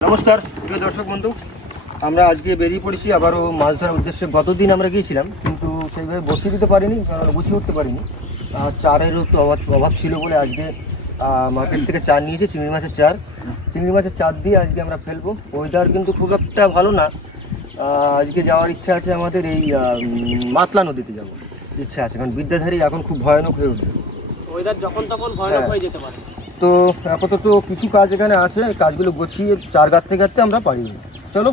নমস্কার প্রিয় দর্শক বন্ধু, আমরা আজকে বেরিয়ে পড়েছি আবারও মাছ ধরার উদ্দেশ্যে। গতদিন আমরা গিয়েছিলাম কিন্তু সেইভাবে বসে দিতে পারিনি, কারণ গুছিয়ে উঠতে পারিনি। চারেরও তো অভাব ছিল বলে আজকে মার্কেট থেকে চার নিয়েছি, চিংড়ি মাছের চার দিয়ে আজকে আমরা ফেলবো। ওয়েদার কিন্তু খুব একটা ভালো না। আজকে যাওয়ার ইচ্ছা আছে আমাদের, এই মাতলা নদীতে যাবো ইচ্ছা আছে, কারণ বিদ্যাধারী এখন খুব ভয়ানক হয়ে উঠবে। ওয়েদার যখন তখন ভয়ানক হয়ে যেতে পারে। তো আপাতত কিছু কাজ এখানে আছে, কাজগুলো গুছিয়ে চার গাছ থেকে যাচ্ছে আমরা পারি। চলো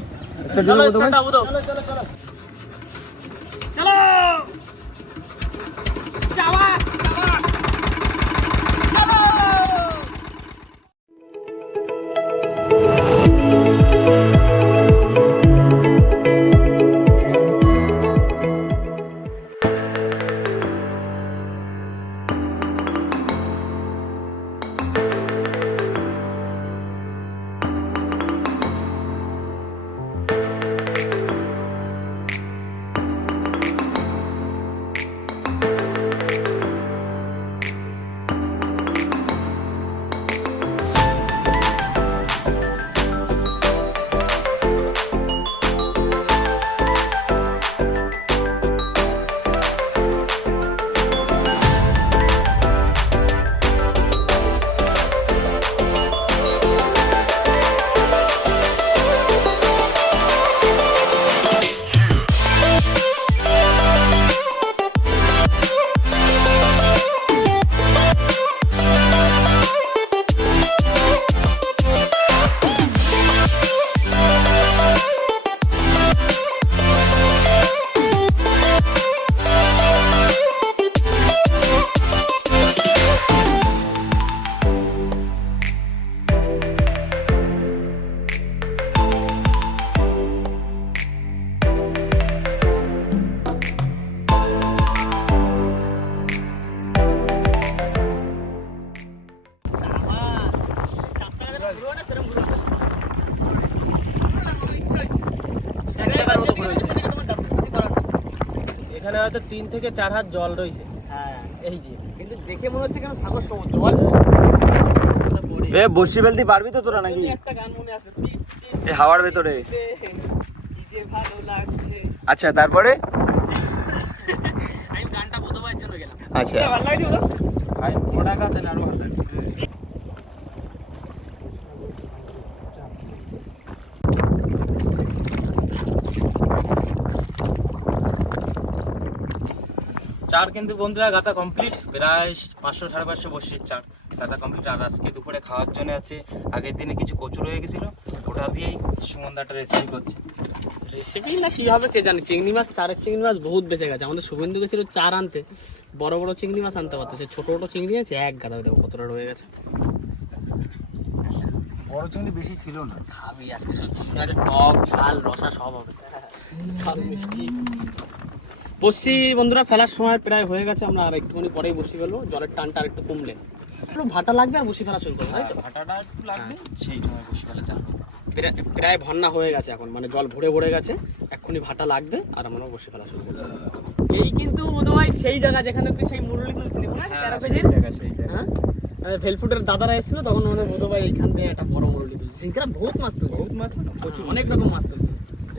এখানে হয়তো 3 থেকে 4 হাত জল রয়েছে। হ্যাঁ, এই যে কিন্তু দেখে মনে হচ্ছে কেন সাগর সমুদ্র। জল বসি ফেলতে পারবি তো তোরা নাকি? একটা গান মনে আছে, এই হাওয়ার ভেতরে। ভালো লাগছে। আচ্ছা, তারপরে আমি গানটা বোধবার জন্য গেলাম। আচ্ছা, ভালো লাগছে ওটা? ভাই মোটা গাতে আরো ভালো লাগে। চার কিন্তু বন্ধুরা গাতা কমপ্লিট, প্রায় 500-550 বসির চার গাতা কমপ্লিট। আর আজকে দুপুরে খাওয়ার জন্য আছে, আগের দিনে কিছু কচু রয়ে গেছিল, ওটা দিয়েই সুমনদাটা রেসিপি করছে। রেসিপি না কি হবে কে জানে। চিংড়ি মাছ, চারের চিংড়ি মাছ বহুত বেঁচে গেছে। আমাদের শুভেন্দু গেছিল চার আনতে, বড় বড় চিংড়ি মাছ আনতে পারতো, সে ছোট ছোট চিংড়ি আছে এক গাদা। দেখো কতটা রয়ে গেছে। বড় চিংড়ি বেশি ছিল না। খাবি আজকে সব চিংড়ি মাছের টক ঝাল রসা সব হবে, ঝাল মিষ্টি। বসি বন্ধুরা ফেলার সময় প্রায় হয়ে গেছে, আমরা আর একটুখানি পরেই বসি ফেলবো। জলের টানটা আর একটু কমলে একটু ভাটা লাগবে আর বসি ফেলা শুরু করবো, তাই তো? ভাটাটা একটু লাগবে, সেই সময় বসে ফেলা চালবো। প্রায় বন্যা হয়ে গেছে এখন, মানে জল ভরে গেছে, এক্ষুনি ভাটা লাগবে আর আমরা বসে ফেলা শুরু করবো। এই কিন্তু বোধহয় সেই জায়গা যেখানে তুই সেই মুরলি তুলছিলি, হ্যাঁ, ভেলফুটের দাদারা এসেছিল তখন আমাদের বোধহয় এইখান থেকে একটা বড় মুরলি তুলছে। সেইখানে বহুত মাছ তুলছে, বহুত মাছ, প্রচুর অনেক রকম মাছ তুলছে।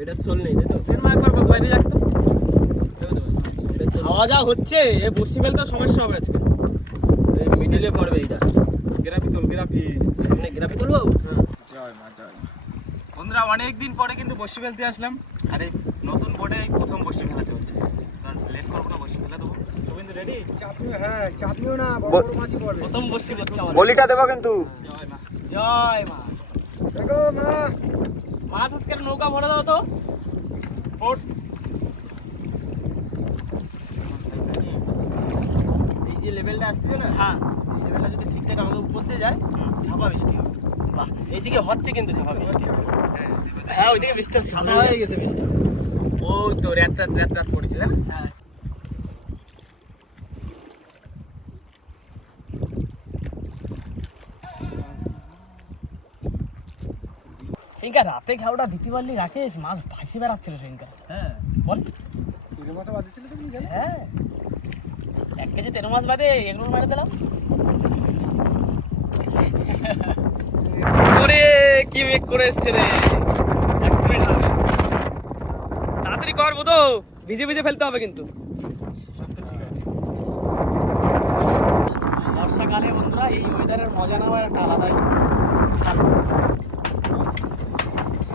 এটা শোল নেই, তাই তো? ফের মা একবার বাইরে রাখতো। খাওয়া যা হচ্ছে, এ বসি ফেলতে সমস্যা হবে আজকে। মিডিলে পড়বে এইটা। গ্রাফি তুলবো। হ্যাঁ, জয় মা জয় মা। বন্ধুরা অনেকদিন পরে কিন্তু বসি ফেলতে আসলাম, আরে নতুন বোর্ডে এই প্রথম বসি ফেলা চলছে, কারণ লেট করবো না, বসি ফেলা দেবো। গোবিন্দ রেডি? চাপনিও না, বড় মাছই পড়বে। প্রথম বসি হচ্ছে আমার। বলিটা দেবো কিন্তু। জয় মা, জয় মা। দেখো মা, মাছ আজকের নৌকা ভরে দাও তো। ওঠ। এই যে লেভেলটা আসছে না, হ্যাঁ, এই লেভেলটা যদি ঠিকঠাক আমাদের উপর দিয়ে যায়, ঝাপা বৃষ্টি হবে। বাহ, এইদিকে হচ্ছে কিন্তু ঝাপা বৃষ্টি। হ্যাঁ, হ্যাঁ, ওইদিকে বৃষ্টি ছাপা হয়ে গেছে বৃষ্টি। ওই তো রাত পড়েছিল। হ্যাঁ, সেইটা রাতে খাওয়াটা দিতে পারলি রাকেশ, মাছ ভাসি বেড়াচ্ছিল সেইটা। হ্যাঁ বল, চিংড়ি মাছও বাঁধিয়েছিল তো কি জানি। হ্যাঁ 1 কেজি তেরো মাছ বাদে এগুলো মেরে দিলাম। ওরে কি মেক করে এসছে রে, এক্ষুনি ঢালবে। তাড়াতাড়ি কর বুধো, ভিজে ভিজে ফেলতে হবে কিন্তু। বর্ষাকালে বন্ধুরা এই ওয়েদারের মজা নেওয়ার একটা আলাদাই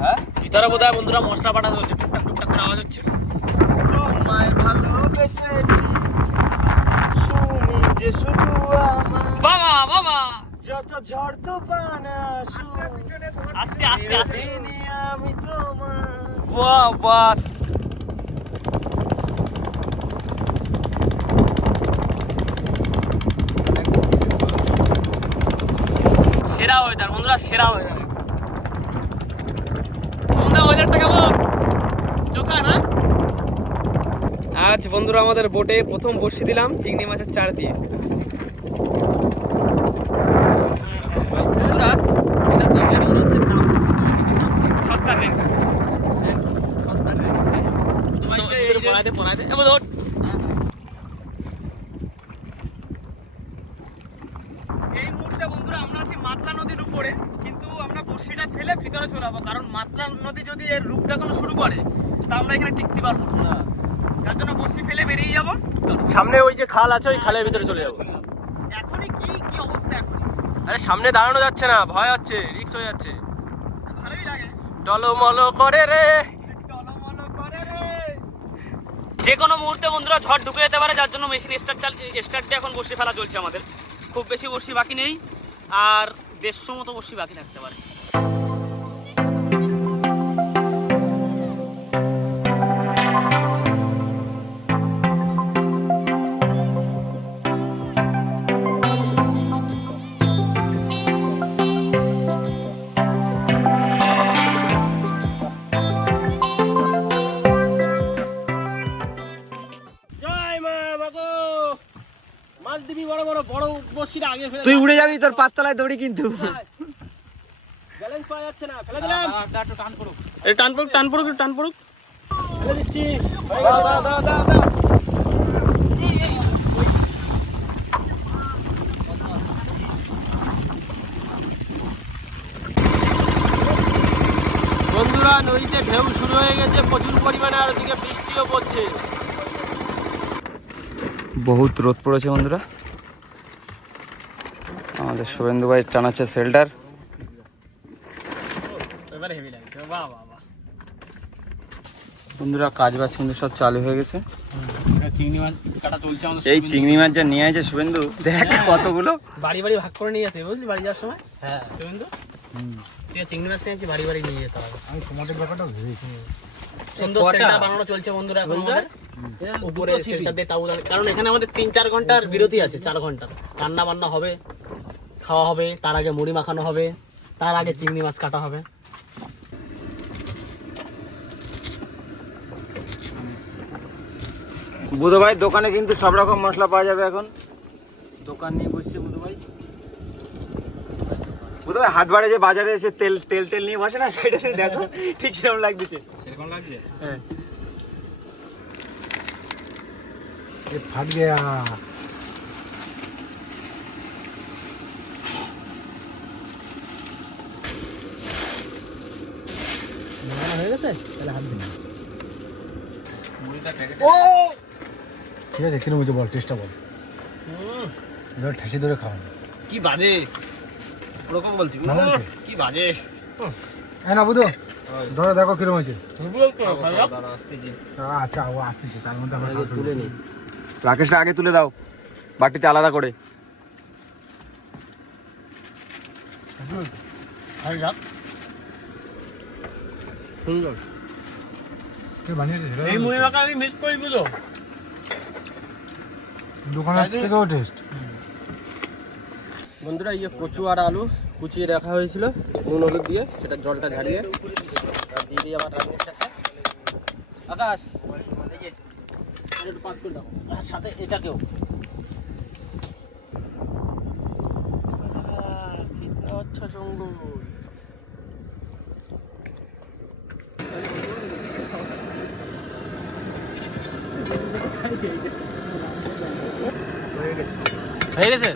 হ্যাঁ ভিতরে বোধ হয় বন্ধুরা মশলা বাটা চলছে, টুকটাক টুকটাক করে আওয়াজ হচ্ছে। তোমায় ভালোবেসেছি শুনি যে শুধু আমার বাবা বাবা যত ঝড় তুফান আসুক আস্তে আস্তে আস্তে চিরদিনই আমি তোমার। বাহ বাহ, সেরা ওয়েদার বন্ধুরা, সেরা ওয়েদার। বন্ধুরা ওয়েদারটা কেমন চোখা না? আজ বন্ধুরা আমাদের বোটে প্রথম বড়শি দিলাম চিংড়ি মাছের চার দিয়ে। বন্ধুরা এটা দেখে মনে হচ্ছে দাম সস্তা রেট, সস্তা রেট। পড়াইতে পড়াইতে এমন ধর। এই মুহূর্তে বন্ধুরা আমরা আছি মাতলা নদীর উপরে, কিন্তু আমরা বড়শিটা ফেলে ভিতরে চলে যাবো, কারণ মাতলা নদী যদি এর রূপ দেখানো শুরু করে তা আমরা এখানে টিকতে পারবো না। তার জন্য বড়শি ফেলে বেরিয়ে যাবো। সামনে ওই যে খাল আছে, ওই খালের ভিতরে চলে যাবো। এখনই কি কি অবস্থা এখনই? আরে সামনে দাঁড়ানো যাচ্ছে না, ভয় হচ্ছে, রিস্ক হয়ে যাচ্ছে। ভালোই লাগে। টলমলো করে রে। টলমলো করে রে। যে কোনো মুহূর্তে বন্ধুরা ঝড় ঢুকে যেতে পারে, যার জন্য মেশিন স্টার্ট দিয়ে এখন বড়শি ফেলা চলছে আমাদের। খুব বেশি বড়শি বাকি নেই, আর 150 মতো বড়শি বাকি থাকতে পারে। জয় মা বাগো, মাছ দিবি বড় বড়, বড় বড়শিটা আগে ফেলে। তুই উড়ে যাবি, তোর পাততলায় দড়ি কিন্তু। ব্যালেন্স পাওয়া যাচ্ছে না, ফেলে দিলাম। একটু টান করুক এই টান পড়ুক টান পড়ুক টান পড়ুক, ফেলে দিচ্ছি। দাও দাও দাও দাও দাও। বন্ধুরা নদীতে ঢেউ শুরু হয়ে গেছে প্রচুর পরিমাণে, আর ওদিকে বৃষ্টিও পড়ছে। বহুত রোদ পড়েছে বন্ধুরা। আমাদের শুভেন্দু ভাই টানাচ্ছে শেল্টার। এবারে হেভি লাগছে, বাহ বাহ বাহ। বন্ধুরা কাজ বাজ কিন্তু সব চালু হয়ে গেছে। চিংড়ি মাছ কাটা চলছে আমাদের। এই চিংড়ি মাছ যা নিয়ে আছে শুভেন্দু, দেখ কতগুলো। বাড়ি বাড়ি ভাগ করে নিয়ে যেতে বুঝলি, বাড়ি যাওয়ার সময়। হ্যাঁ কিন্তু তুই চিংড়ি মাছ নিয়েছি, বাড়ি বাড়ি নিয়ে যেতে হবে। আমি তোমাদের ব্যাপারটা ভেবেছি। সুন্দর সেলটা বানানো চলছে বন্ধুরা এখন আমাদের। উপরে সেলটা দিয়ে তাও, কারণ এখানে আমাদের 3-4 ঘন্টার বিরতি আছে, 4 ঘন্টার রান্না বান্না হবে, খাওয়া হবে, তার আগে মুড়ি মাখানো হবে, তার আগে চিংড়ি মাছ কাটা হবে। বুধ ভাই দোকানে কিন্তু সব রকম মশলা পাওয়া যাবে এখন। দোকান নিয়ে বসছে বুধ ভাই। বুধ ভাই হাটবারে যে বাজারে এসে তেল তেল তেল নিয়ে বসে না, সেটা দেখো ঠিক সেরকম লাগছে। সেরকম লাগছে। হ্যাঁ ফাট গেয়া। হয়ে গেছে, তাহলে হাত দিন। ঠিক আছে, কিরম হয়েছে বল, টেস্টটা বল। এবার ঠেসে ধরে খাওয়া। কি বাজে ওরকম বলছি, ভালো হয়েছে? কি বাজে। হ্যাঁ না বুধো, ধরো দেখো কিরম হয়েছে। দাঁড়া আসতেছি। আচ্ছা ও আসতেছে, তার মধ্যে আমরা তুলে নি। রাকেশটা আগে তুলে দাও বাটিতে আলাদা করে। সুন্দর। কে বানিয়েছে সেটা এই মুড়ি মাখা আমি মিস করি বুঝো। দোকানের থেকেও টেস্ট। বন্ধুরা এই যে কচু আর আলু কুচিয়ে রাখা হয়েছিল নুন হলুদ দিয়ে, সেটা জলটা ঝারিয়ে দিয়ে দিই আবার রান্নার সাথে। আকাশ এই যে একটু পাঁচ করে দাও, আর সাথে এটাকেও। আচ্ছা জঙ্গল হয়ে গেছে।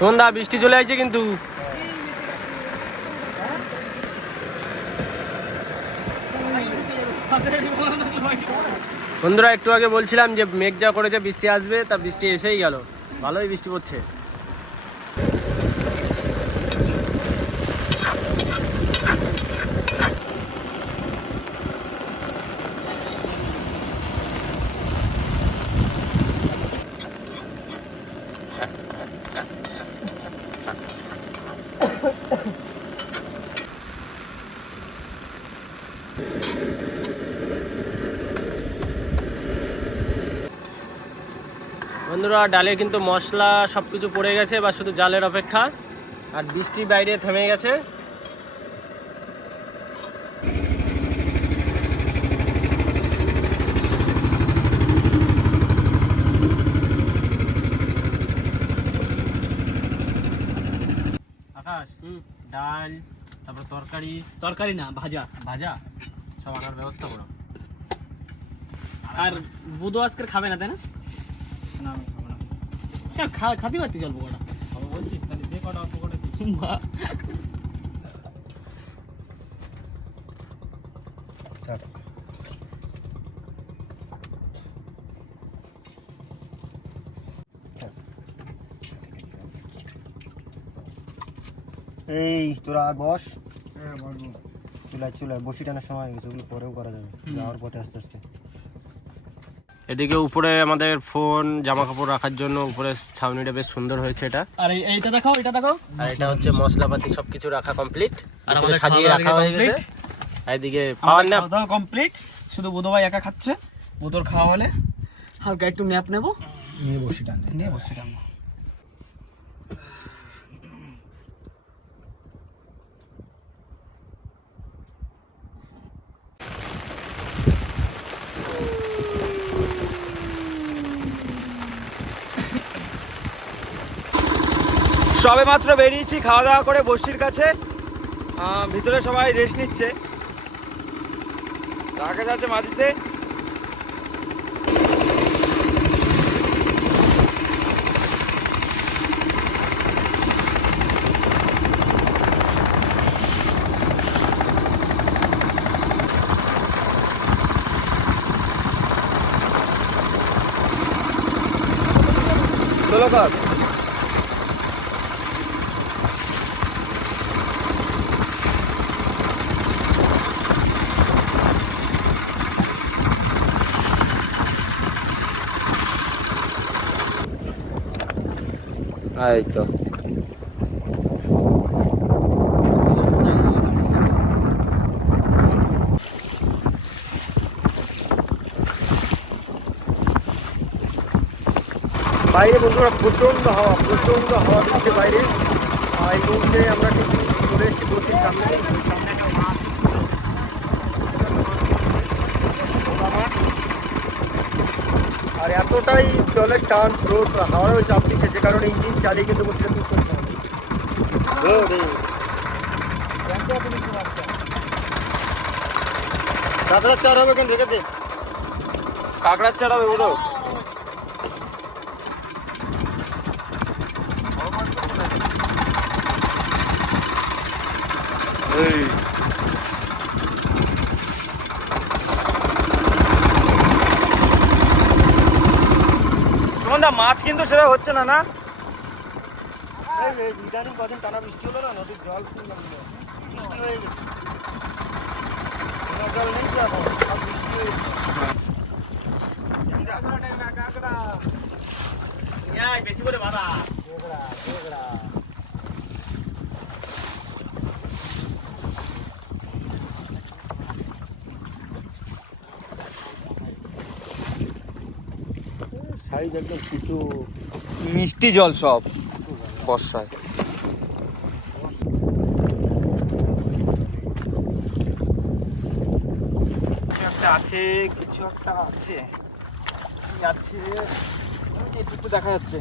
সন্ধ্যা বৃষ্টি চলে আসছে কিন্তু। বন্ধুরা একটু আগে বলছিলাম যে মেঘ যা করেছে বৃষ্টি আসবে, তা বৃষ্টি এসেই গেল, ভালোই বৃষ্টি পড়ছে। বন্ধুরা ডালে কিন্তু মশলা সব কিছু পড়ে গেছে, বা শুধু জালের অপেক্ষা। আর বৃষ্টি বাইরে থেমে গেছে। আকাশ, ডাল, তারপর তরকারি না ভাজা সব আনার ব্যবস্থা করো। আর বুধ আজকের খাবে না, তাই না? না আমি খাবো না। কেন খাতে পারতি জল পকোড়া? খাবো বলছিস, তাহলে দে কটা পকোড়া দিচ্ছি। এই তোরা আর বস। চুলায় বসি টানার সময় হয়ে গেছে, ওগুলো পরেও করা যাবে যাওয়ার পথে আস্তে আস্তে। এদিকে উপরে আমাদের ফোন জামা কাপড় রাখার জন্য উপরে ছাউনিটা বেশ সুন্দর হয়েছে এটা। আর এইটা দেখাও, এটা দেখাও। আর এটা হচ্ছে মশলাপাতি সবকিছু রাখা কমপ্লিট, আর আমাদের সাজিয়ে রাখা হয়ে গেছে। আর এদিকে পাওয়ার ন্যাপ কমপ্লিট, শুধু বুধ ভাই একা খাচ্ছে। বুধর খাওয়া হলে হালকা একটু ন্যাপ নেবো, নিয়ে বসি টানতে। টানবো। সবে মাত্র বেরিয়েছি খাওয়া দাওয়া করে বসির কাছে। ভিতরে সবাই রেস্ট নিচ্ছে, রাখা যাচ্ছে মাটিতে। চলো কাজ। এই তো বাইরে বন্ধুরা প্রচণ্ড হাওয়া দিচ্ছে বাইরে। এই মুহূর্তে আমরা ঠিক চলে এসেছি বসির সামনে। আর এতটাই জলের টান স্রোত, হাওয়ারও চাপ দিচ্ছে, যে কারণে ইঞ্জিন চালিয়ে কিন্তু বসে কাঁকড়ার চার হবে কেন রেখে দে। কাঁকড়ার চার হবে বলো। সুমনদা মাছ কিন্তু সেটা হচ্ছে না, না ইদানিং কদিন টানা বৃষ্টি হলো না, নদীর জল বৃষ্টি হয়ে গেছে, জল নেই তো এখন, সব বৃষ্টি হয়ে গেছে। বেশি করে বাড়া সাইজ একদম কিছু মিষ্টি জল সব বর্ষায়। কিছু একটা আছে একটু দেখা যাচ্ছে।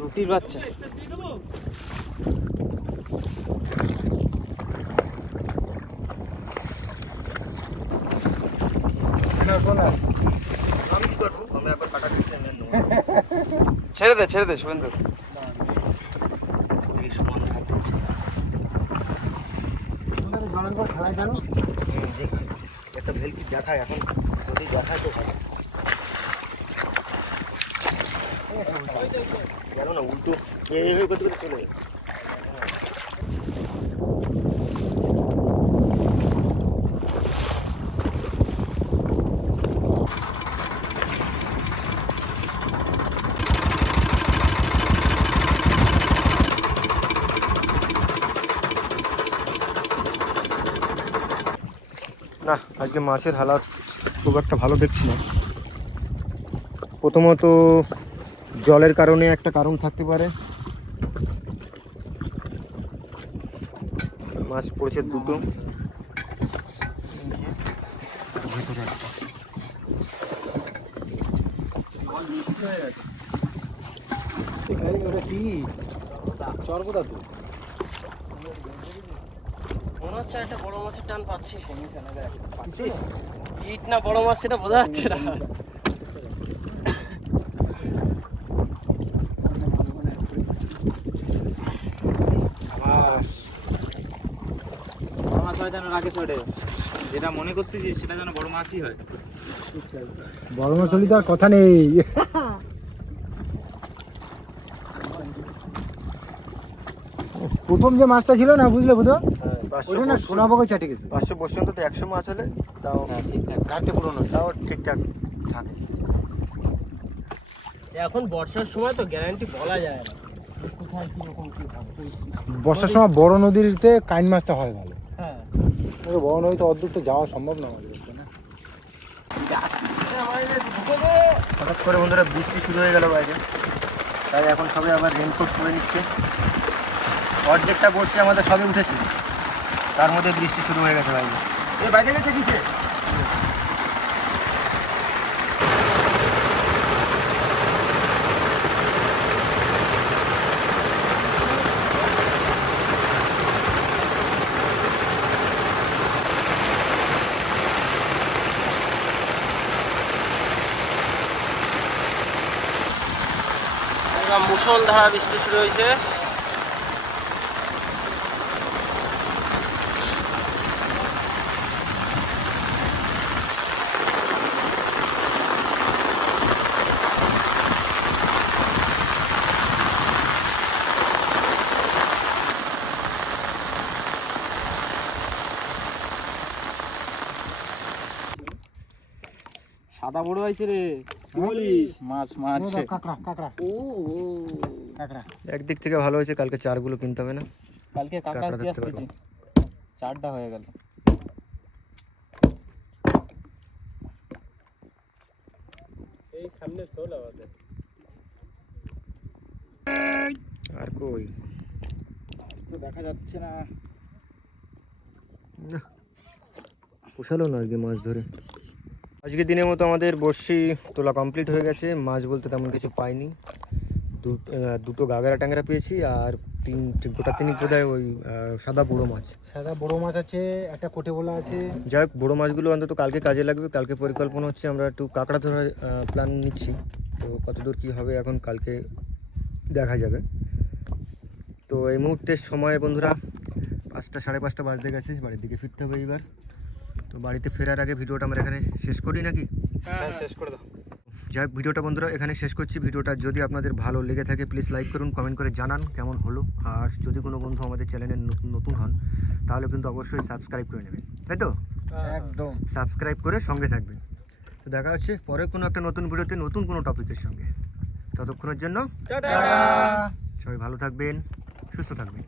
রুটির বাচ্চা। আমি কি করবো, আমি একবার কাটা দিচ্ছি। ছেড়ে দে শুভেন্দু। এই সমান থাকছে। জলের পর খেলায় জানো দেখছি একটা ভেলকি দেখায়, এখন যদি দেখায় তো ভালো। গেল না উল্টো এই হয়ে করতে করতে চলে গেল। না আজকে মাছের হালাত খুব একটা ভালো দেখছি না। প্রথমত জলের কারণে একটা কারণ থাকতে পারে, মাছ পড়েছে দুটো, ভেতরে একটা। মনে হচ্ছে একটা বড় মাছের টান পাচ্ছি। ইট না বড় মাছ সেটা বোঝা যাচ্ছে না। বড় মাছ হয় যেন রাখে চড়ে, যেটা মনে করতেছি সেটা যেন বড় মাছই হয়। বড় মাছ হলে তো আর কথা নেই। প্রথম যে মাছটা ছিল না বুঝলে বুঝো, ওটা না সোনা বকে চাটে গেছে। 500 পর্যন্ত তো 100 মাছ হলে তাও ঠিকঠাক কাটতে পুরোনো, তাও ঠিকঠাক থাকে। এখন বর্ষার সময় তো গ্যারান্টি বলা যায় না কোথায় কিরকম কি হবে। বর্ষার সময় বড় নদীতে কাইন মাছটা হয় ভালো। হ্যাঁ ওই বড় নদীতে অদূর তো যাওয়া সম্ভব না আমাদের পক্ষে, না। হঠাৎ করে বন্ধুরা বৃষ্টি শুরু হয়ে গেল বাইরে, তাই এখন সবাই আবার রেনকোট পরে নিচ্ছে। অর্ধেকটা বসে আমাদের সবে উঠেছে, তার মধ্যে বৃষ্টি শুরু হয়ে গেছে বাইরে। এই বাইরে গেছে কিসে? মুষলধারা বৃষ্টি শুরু হয়েছে। সাদা বড় হয়েছে রে, কি বলিস? মাছ মারছে। কাঁকড়া কাঁকড়া ও কাঁকড়া। একদিক থেকে ভালো হয়েছে, কালকে চারগুলো কিনতে হবে না। কালকে কাকা কাঁকড়া দিয়ে দেখতে আসতেছি, 4টা হয়ে গেল। এই সামনে শোল আমাদের। আর কই তো দেখা যাচ্ছে না। পোষালো না আজকে মাছ ধরে। আজকে দিনের মতো আমাদের বড়শি তোলা কমপ্লিট হয়ে গেছে। মাছ বলতে তেমন কিছু পাইনি, দুটো গাগরা ট্যাংরা পেয়েছি আর গোটা তিনিক বোধহয় ওই সাদা বড়ো মাছ। সাদা বড় মাছ আছে, একটা কোটে বলা আছে। যাই হোক, বড়ো মাছগুলো অন্তত কালকে কাজে লাগবে। কালকে পরিকল্পনা হচ্ছে আমরা একটু কাঁকড়া ধরার প্ল্যান নিচ্ছি, তো কতদূর কী হবে এখন কালকে দেখা যাবে। তো এই মুহূর্তের সময় বন্ধুরা 5টা 5:30 বাজতে গেছে, বাড়ির দিকে ফিরতে হবে এইবার। তো বাড়িতে ফেরার আগে ভিডিওটা আমরা এখানে শেষ করি নাকি? হ্যাঁ শেষ করে দাও। যাই হোক, ভিডিওটা বন্ধুরা এখানে শেষ করছি। ভিডিওটা যদি আপনাদের ভালো লেগে থাকে প্লিজ লাইক করুন, কমেন্ট করে জানান কেমন হলো। আর যদি কোনো বন্ধু আমাদের চ্যানেলে নতুন হন তাহলে কিন্তু অবশ্যই সাবস্ক্রাইব করে নেবেন, তাই তো? একদম সাবস্ক্রাইব করে সঙ্গে থাকবেন। তো দেখা হচ্ছে পরে কোনো একটা নতুন ভিডিওতে নতুন কোনো টপিকের সঙ্গে। ততক্ষণের জন্য টাটা। সবাই ভালো থাকবেন, সুস্থ থাকবেন।